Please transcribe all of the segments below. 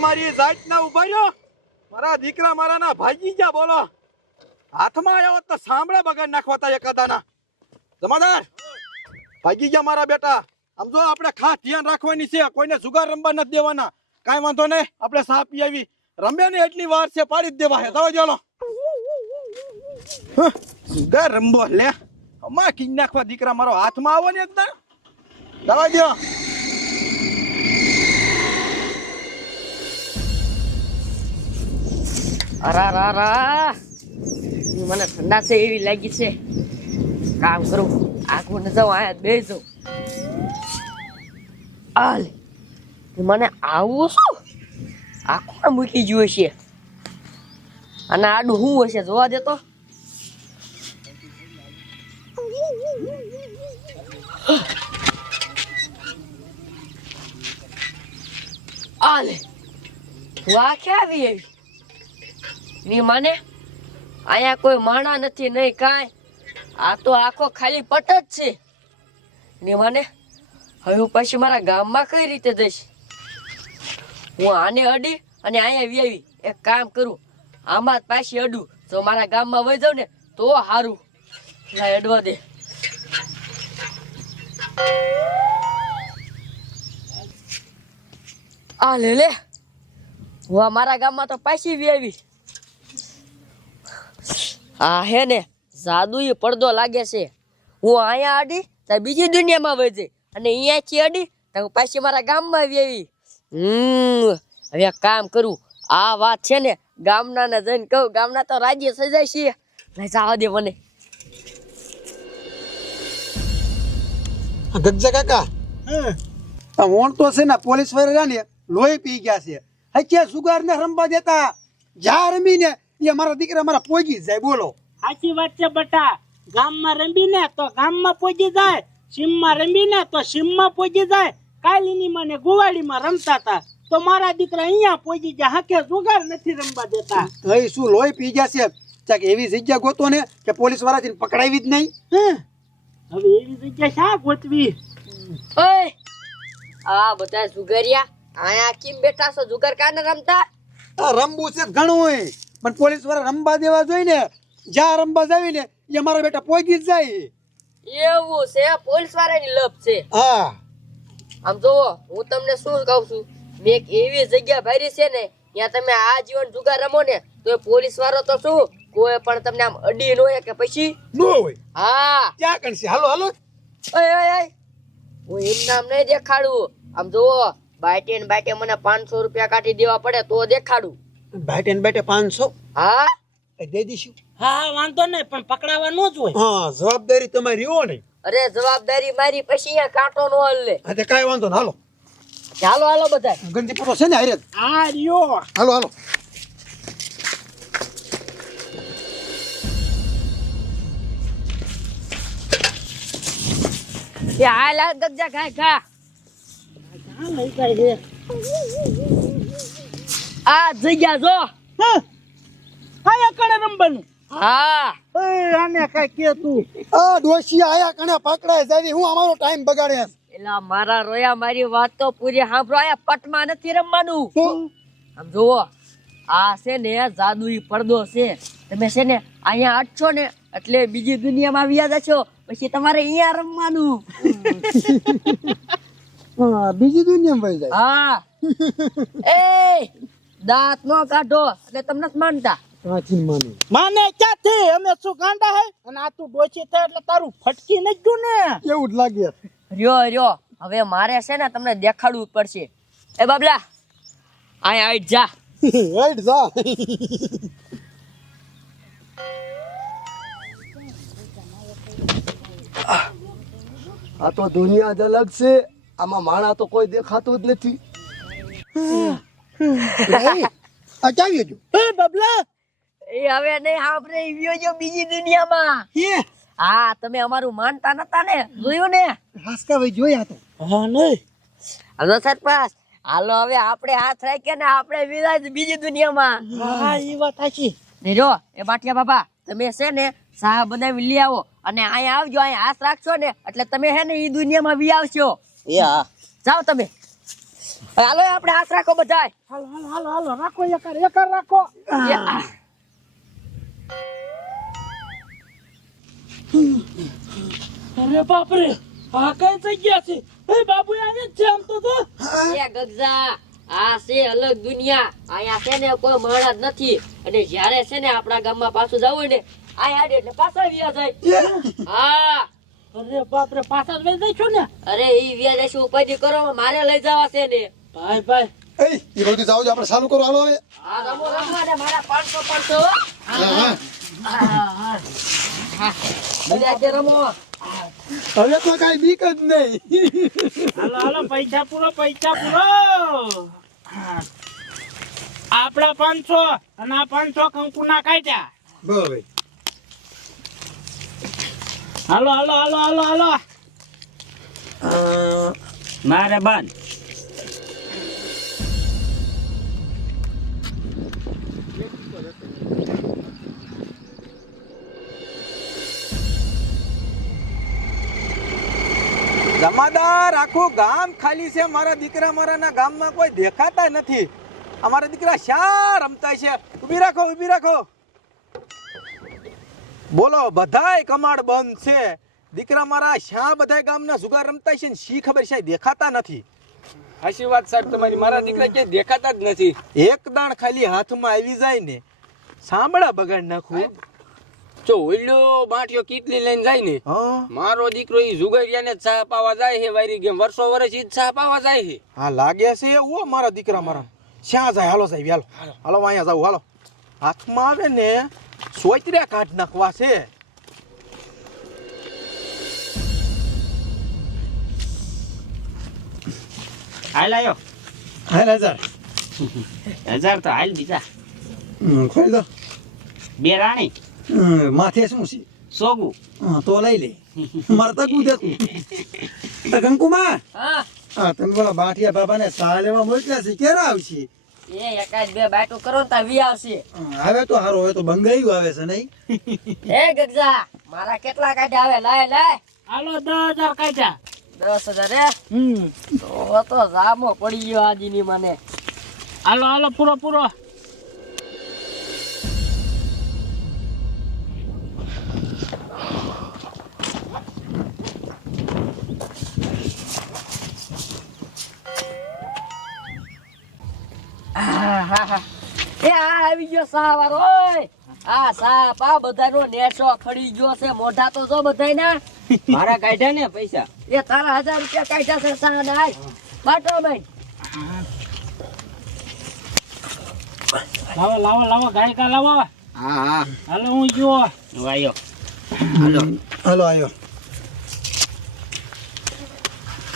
તમારી જાત ના ઉભા રહ્યો મારા દીકરા મારા ના ભાગી ગયા બોલો હાથમાં આવ્યો તો સાંભળે બગાડ નાખવાતા એકાદાના જમાદાર ભાગી ગયા મારા બેટા આમ જો આપણે ખાસ ધ્યાન રાખવાની છે કોઈને જુગાર રમવા નથી દેવાના કાંઈ વાંધો નહીં આપણે સા પી આવી રમે ને એટલી વાર છે પાડી જ દેવા હે જાઓ ચાલો જુગાર રમવો લે અમા કિન નાખવા દીકરા મારો હાથમાં આવો ને એકદમ દવા દો અરા મને ઠંડા છે એવી લાગી છે કામ કરું આગળ ન જાઉં આયા બે જાઉં આલે મને આવું શું આ કોણ મૂકી ગયું છે અને આડું શું હશે જોવા દે તો આલે વાહ ક્યાં આવી એવી ની મને અહીંયા કોઈ માણા નથી નહીં કાંઈ આ તો આખો ખાલી પટ જ છે ને મને હવે હું પછી મારા ગામમાં કઈ રીતે જઈશ હું આને અડી અને અહીંયા આવી એક કામ કરું આમાં જ પાછી અડું જો મારા ગામમાં વહી જાઉં ને તો સારું ના અડવા દે આ લે હું મારા ગામમાં તો પાછી આવી આ હે ને જાદુઈ પડદો લાગે છે હું અહીંયા અડી તો બીજી દુનિયામાં વહી જઈ અને અહીંયાથી અડી તો પાછી મારા ગામમાં આવી હવે એક કામ કરું આ વાત છે ને ગામના ને જઈને કહું ગામના તો રાજ્ય સજાય છે નહીં જવા દે મને ગગજા કાકા વોણ તો છે ને પોલીસ વાળા ને લોહી પી ગયા છે હચ્યા સુગાર ને રમવા દેતા જ્યાં રમી ને એ મારા દીકરા મારા પોગી જાય બોલો સાચી વાત છે બટા ગામમાં રમીને તો ગામમાં પોગી જાય સીમમાં રમીને તો સીમમાં પોગી જાય કાલીની મને ગુવાડીમાં રમતા હતા તો મારા દીકરા અહીંયા પોગી જાય હાકે જુગાર નથી રમવા દેતા તો શું લોહી પી ગયા છે ચાક એવી જગ્યા ગોતો ને કે પોલીસ વાળાથી પકડાવી જ નહીં હવે એવી જગ્યા શા ગોતવી ઓય આ બધા જુગારિયા આયા કેમ બેઠા છો જુગાર કાને રમતા આ રમવું છે ઘણું હોય પણ પોલીસ વાળા રમવા દેવા જોઈએ ને જ્યાં રમવા જાવી ને એ મારા બેટા પોગી જ જાય એવું છે પોલીસ વાળાની લપ છે હા આમ જોવો હું તમને શું કહું છું મેં એક એવી જગ્યા ભરી છે ને ત્યાં તમે આ જીવન જુગાર રમો ને તો પોલીસ વાળો તો શું કોઈ પણ તમને આમ અડી ન હોય કે પછી નો હોય હા ક્યાં કરશે હાલો હાલો ઓય હું એમ નામ નહીં દેખાડું આમ જોવો બાટે ને બાટે મને 500 રૂપિયા કાઢી દેવા પડે તો દેખાડું બાટે ને બાટે 500 હા દઈ દઈશું હા વાંધો નહીં પણ પકડાવા ન જ હોય હા જવાબદારી તમારી હો નહીં અરે જવાબદારી મારી પછી અહીંયા કાંટો નો હલે હા તે કાંઈ વાંધો ના ચાલો હાલો બધા ગંજીપુરો છે ને હારે હા રિયો હાલો હાલો એ હાલ હાલ ગજ્જા ખાય ખા હા લઈ જાય આ જગ્યા જો આયા કણે રમવાનું હા આને કઈ કે તું આ ડોશી આયા કણે પકડાય જાવી હું અમારો ટાઈમ બગાડે એમ એલા મારા રોયા મારી વાત તો પૂરી સાંભળો આયા પટમાં નથી રમવાનું આમ જુઓ આ છે ને જાદુઈ પડદો છે તમે છે ને અહીંયા અટશો ને એટલે બીજી દુનિયામાં આવ્યા જશો પછી તમારે અહીંયા રમવાનું હા બીજી દુનિયામાં વહી જાય હા એ દાંત નો કાઢો એટલે તમને જ માનતા ક્યાંથી માનું માને ક્યાંથી અમે શું ગાંડા હે અને આ તું ડોચી થાય એટલે તારું ફટકી ન ગયું ને એવું જ લાગે રહ્યો હવે મારે છે ને તમને દેખાડવું પડશે એ બાબલા અહીંયા આઈટ જા રાઈટ જા આ તો દુનિયા જ અલગ છે આમાં માણા તો કોઈ દેખાતો જ નથી આ ચાવી જો એ બબલા એ હવે નહીં આપણે ઈવ્યો જો બીજી દુનિયામાં હા તમે અમારું માનતા નતા ને જોયું ને હાસકા ભાઈ જોયા તો હા નહીં હલો સરપંચ હાલો હવે આપણે હાથ રાખીએ ને આપણે વિદાય બીજી દુનિયામાં હા એ વાત સાચી ને જો એ બાટિયા બાબા તમે છે ને સાહ બનાવી લઈ આવો અને અહીંયા આવજો અહીંયા હાથ રાખશો ને એટલે તમે હે ને ઈ દુનિયામાં વી આવશો એ હા જાઓ તમે હાલો આપણે હાથ રાખો બધાય. હાલો હાલો હાલો હાલો રાખો એકર રાખો. અરે બાપ રે આ કઈ જગ્યા છે? એ બાબુ આને જ છે આમ તો એ ગગજા આ છે અલગ દુનિયા. અહીંયા છે ને કોઈ માણસ નથી અને જ્યારે છે ને આપણા ગામમાં પાછું જવું હોય ને આ આડે એટલે પાછા વ્યા જાય. હા અરે બાપ રે પાછા જ વઈ જઈશું ને? અરે ઈ વ્યા જઈશું ઉપાધિ કરો મારે લઈ જવા છે ને. ભાઈ ભાઈ એ બધું જાવ આપણે ચાલુ કરો હાલો હવે. હા રમો રમવા દે મારા 500 બધા કે રમો. હવે તો કઈ બીક જ નહીં. હાલો હાલો પૈસા પૂરો આપડા 500 અને આ 500 કંકુના કાઢ્યા. બરાબર. હાલો હાલો હાલો હાલો હાલો મારે બંધ. જમાદાર આખું ગામ ખાલી છે. મારા દીકરા મારાના ગામમાં કોઈ દેખાતા નથી. અમારા દીકરા શા રમતા છે? ઊભી રાખો. બોલો બધાય કમાડ બંધ છે. દીકરા મારા શા બધાય ગામના જુગાર રમતા છે ને શી ખબર છે દેખાતા નથી. હાચી વાત સાહેબ તમારી. મારા દીકરા ક્યાંય દેખાતા જ નથી. એક દાણ ખાલી હાથમાં આવી જાય ને સાંભળા બગાડ નાખું. જો ઓલ્યો બાંટિયો કીટલી લઈને જાય ને હા મારો દીકરો ઈ જુગારિયાને જ ચા પાવા જાય છે. વાયરી ગેમ વર્ષો વર્ષ ઈ જ ચા પાવા જાય છે. હા લાગે છે એવું મારા દીકરા મારા. શ્યાં જાય? હાલો સાહેબ હાલો અહીંયા જાવ હાલો. હાથમાં આવે ને સોચર્યા કાઢ નાખવા છે. હાલ આયો હાલ 1000. 1000 તો હાલ દીધા. ખોલી દો. બે રાણી માથે શું છે? સોગું. તો લઈ લે. મારે તકું દેતું. કંકુમાં હા હા તમે બોલા બાઠિયા બાબાને સા લેવા મોકલ્યા છે. ક્યારે આવશે? એ એકાદ બે બાટું કરો ને તા વી આવશે. આવે તો સારું. હવે તો બંગાયું આવે છે નહીં? હે ગગજા મારા કેટલા કાઢ્યા આવે લાય હાલો 10000 કાઢ્યા. 10,000 તો જામો પડી ગયો આજની મને. હાલો હાલો પૂરો એ આ આવી ગયો સા વાળો. ઓય આ સાપ આ બધાનો નેસો ખડી ગયો છે. મોઢા તો જો બધાયના. મારા કાઢ્યા ને પૈસા. એ તારા 1000 રૂપિયા કાઢ્યા છે સા નાય બાટો ભાઈ. લાવો ગાયકા લાવો. હા હાલો હું જો આયો. હાલો આવ્યો.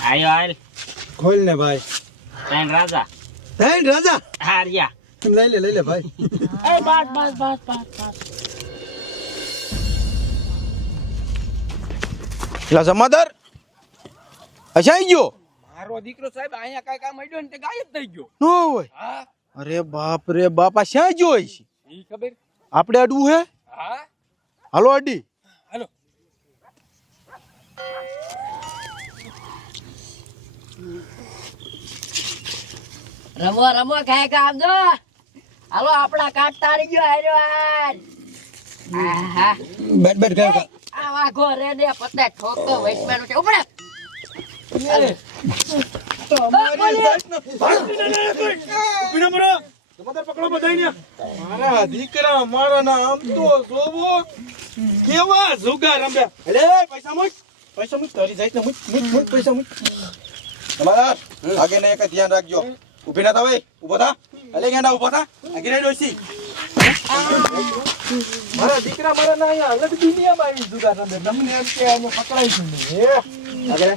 હાલ ખોલ ને ભાઈ. ત્રણ રાજા રાજા હાર્યા. લઈ લે ભાઈ. એ બસ. પેલા જમાદાર અચાઈ ગયો મારો દીકરો સાહેબ અહીંયા કાંઈ કામ આવ્યો ને તે ગાયબ થઈ ગયો. નો હોય. હા અરે બાપ રે બાપા શ્યાં જોઈ છે? ઈ ખબર. આપણે અડવું હે? હા હાલો અડી. હાલો. રમો કાય કામ જો. હાલો આપડા કાટ તારી ગયો હાર્યો હાલ. આહા બેટ ગાય. આ વાઘો રે દે પતે ઠોકો વૈષ્ણવ છે ઉપડે. મારા દીકરા મારા ના આમ તો જોવો કેવા જુગાર રમ્યા. અરે પૈસા મૂક તારી જાય મૂક પૈસા મૂક. તમારા આગે ને એક ધ્યાન રાખજો. ઉભી ના થાવે. ઉભો થા. અલે ગેંડા ઉભો થા. આગે રે ડોસી. મારા દીકરા મારા ના અહીંયા અલગ દુનિયામાં આવી જુગાર રમે. તમને એમ કે અમે પકડાઈ છું ને. આગળ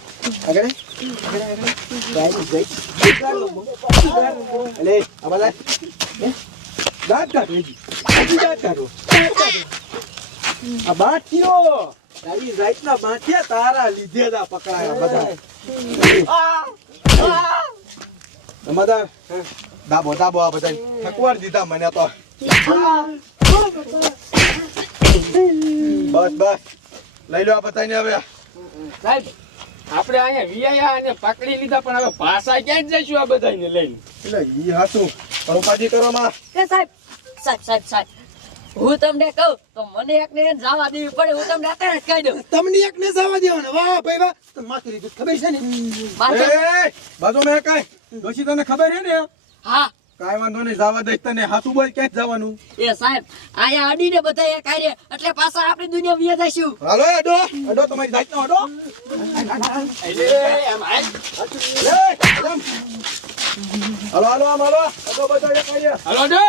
અલે આ બધા દાંત કાઢો. આ બાંટિયો તારી જાતના બાંટિયા તારા લીધે જ આ પકડાયા બધા. જમાદાર દાબો આ બધા થકવાડ દીધા મને તો. બસ લઈ લો આ બધાને હવે. સાહેબ આપણે અહીંયા વિયાયા અને પકડી લીધા પણ હવે પાછા ક્યાં જ જઈશું આ બધાને લઈને એટલે ઈ હાચું પણ ઉપાધિ કરો માં કે સાહેબ સાહેબ સાહેબ સાહેબ હું તમને કહું તો મને એકને જવા દેવી પડે. હું તમને અત્યારે જ કહી દઉં. તમને એક ને જવા દેવાનો. વાહ ભાઈ વાહ, તમે માથે લીધું ખબર છે ને. મારે- એ બાજુ મેં કાઈ ડોશી તને ખબર છે ને હા કાઈ વાંધો નહીં જવા દઈશ તને હાથું બોલ ક્યાં જવાનું એ સાહેબ અહીંયા અડીને બધા એક હારે એટલે પાછા આપણી દુનિયા વિયા જઈશું. હાલો અડો અડો તમારી જાતનો અડો હાલો હાલો આમ હાલો અડો બધો એક હારે. હાલો ડો